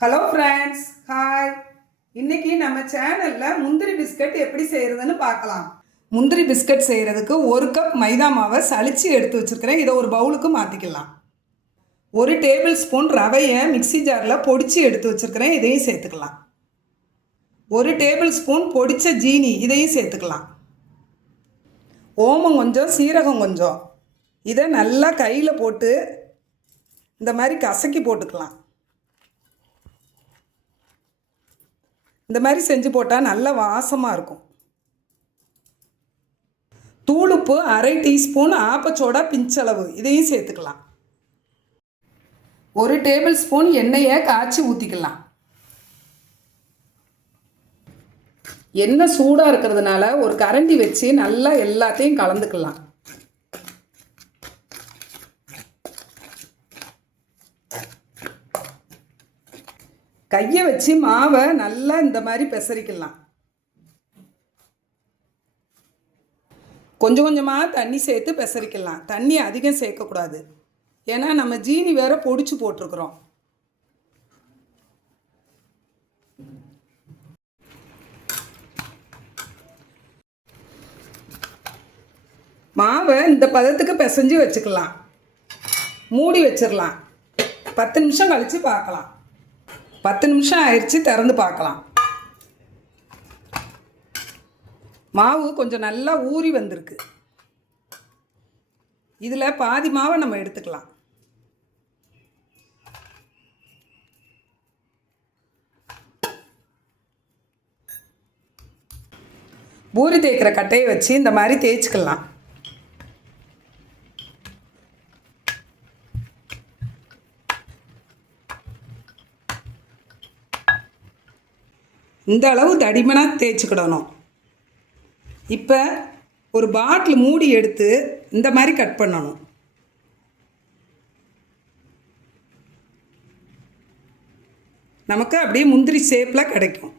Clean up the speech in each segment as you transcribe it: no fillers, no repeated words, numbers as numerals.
Hello friends, hi. இன்னைக்கு நம்ம சேனலில் முந்திரி பிஸ்கட் எப்படி செய்கிறதுன்னு பார்க்கலாம். முந்திரி பிஸ்கட் செய்கிறதுக்கு 1 கப் மைதா மாவை சலிச்சு எடுத்து வச்சுருக்கிறேன். இதை ஒரு பவுலுக்கு மாற்றிக்கலாம். 1 டேபிள் ஸ்பூன் ரவையை மிக்சி ஜாரில் பொடிச்சு எடுத்து வச்சுருக்கிறேன். இதையும் சேர்த்துக்கலாம். 1 டேபிள் ஸ்பூன் பொடித்த ஜீனி, இதையும் சேர்த்துக்கலாம். ஓமம் கொஞ்சம், சீரகம் கொஞ்சம். இதை நல்லா கையில் போட்டு இந்த மாதிரி கசக்கி போட்டுக்கலாம். இந்த மாதிரி செஞ்சு போட்டால் நல்ல வாசமாக இருக்கும். தூளுப்பு 1/2 டீஸ்பூன், ஆப்பச்சோடா பிஞ்சளவு, இதையும் சேர்த்துக்கலாம். 1 டேபிள் ஸ்பூன் எண்ணெயை காய்ச்சி ஊற்றிக்கலாம். எண்ணெய் சூடாக இருக்கிறதுனால ஒரு கரண்டி வச்சு நல்லா எல்லாத்தையும் கலந்துக்கலாம். கையை வச்சு மாவை நல்லா இந்த மாதிரி பெசரிக்கலாம். கொஞ்சம் கொஞ்சமாக தண்ணி சேர்த்து பெசரிக்கலாம். தண்ணி அதிகம் சேர்க்கக்கூடாது, ஏன்னா நம்ம ஜீனி வேற பொடிச்சு போட்டிருக்கிறோம். மாவை இந்த பதத்துக்கு பிசைஞ்சு வச்சுக்கலாம். மூடி வச்சிடலாம். 10 நிமிஷம் கழித்து பார்க்கலாம். 10 நிமிஷம் ஆயிடுச்சு, திறந்து பார்க்கலாம். மாவு கொஞ்சம் நல்லா ஊறி வந்திருக்கு. இதில் பாதி மாவை நம்ம எடுத்துக்கலாம். பூரி தேய்க்கிற கட்டையை வச்சு இந்த மாதிரி தேய்ச்சிக்கலாம். இந்த அளவு தடிமனாக தேய்ச்சிக்கிடணும். இப்போ ஒரு பாட்டில் மூடி எடுத்து இந்த மாதிரி கட் பண்ணணும். நமக்கு அப்படியே முந்திரி ஷேப்பில் கிடைக்கும்.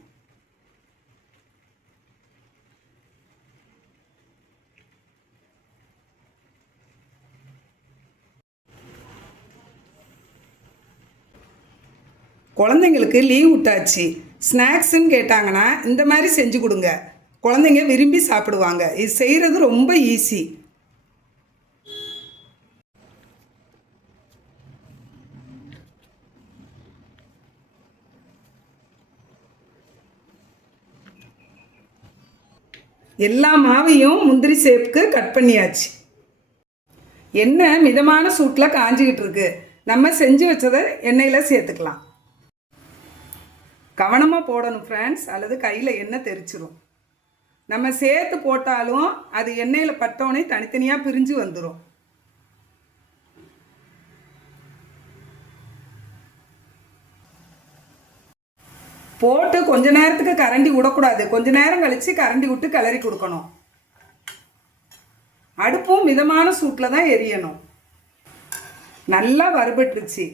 குழந்தைங்களுக்கு லீவ் விட்டாச்சு, ஸ்நாக்ஸுன்னு கேட்டாங்கன்னா இந்த மாதிரி செஞ்சு கொடுங்க. குழந்தைங்க விரும்பி சாப்பிடுவாங்க. இது செய்கிறது ரொம்ப ஈஸி. எல்லா மாவையும் முந்திரி ஷேப்புக்கு கட் பண்ணியாச்சு. எண்ணெய் மிதமான சூட்டில் காஞ்சிக்கிட்டு இருக்கு. நம்ம செஞ்சு வச்சதை எண்ணெயில் சேர்த்துக்கலாம். கவனமாக போடணும் ஃப்ரெண்ட்ஸ், அல்லது கையில் எண்ணெய் தெரிச்சிடும். நம்ம சேர்த்து போட்டாலும் அது எண்ணெயில் பட்டோன்னே தனித்தனியாக பிரிஞ்சு வந்துடும். போட்டு கொஞ்ச நேரத்துக்கு கரண்டி விடக்கூடாது. கொஞ்ச நேரம் கழித்து கரண்டி விட்டு கிளறி கொடுக்கணும். அடுப்பும் மிதமான சூட்டில் தான் எரியணும். நல்லா வறுபட்டுருச்சு.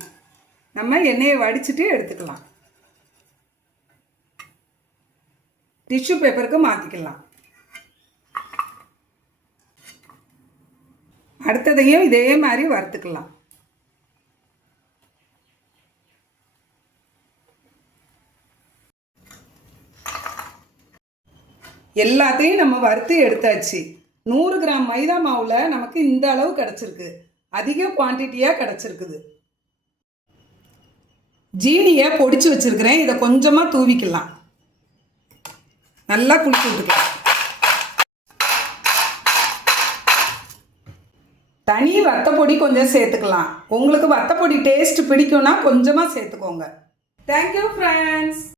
நம்ம எண்ணெயை வடிச்சிட்டு எடுத்துக்கலாம். டிஷ்யூ பேப்பருக்கு மாற்றிக்கலாம். அடுத்ததையும் இதே மாதிரி வறுத்துக்கலாம். எல்லாத்தையும் நம்ம வறுத்து எடுத்தாச்சு. 100 கிராம் மைதா மாவில் நமக்கு இந்த அளவு கிடச்சிருக்கு. அதிக குவான்டிட்டியாக கிடச்சிருக்குது. ஜீனியை பொடிச்சு வச்சுருக்கிறேன். இதை கொஞ்சமாக தூவிக்கலாம். நல்லா குளிச்சு விட்டுக்கலாம். தனி வத்தப்பொடி கொஞ்சம் சேர்த்துக்கலாம். உங்களுக்கு வத்தப்பொடி டேஸ்ட் பிடிக்கும்னா கொஞ்சமாக சேர்த்துக்கோங்க. Thank you friends.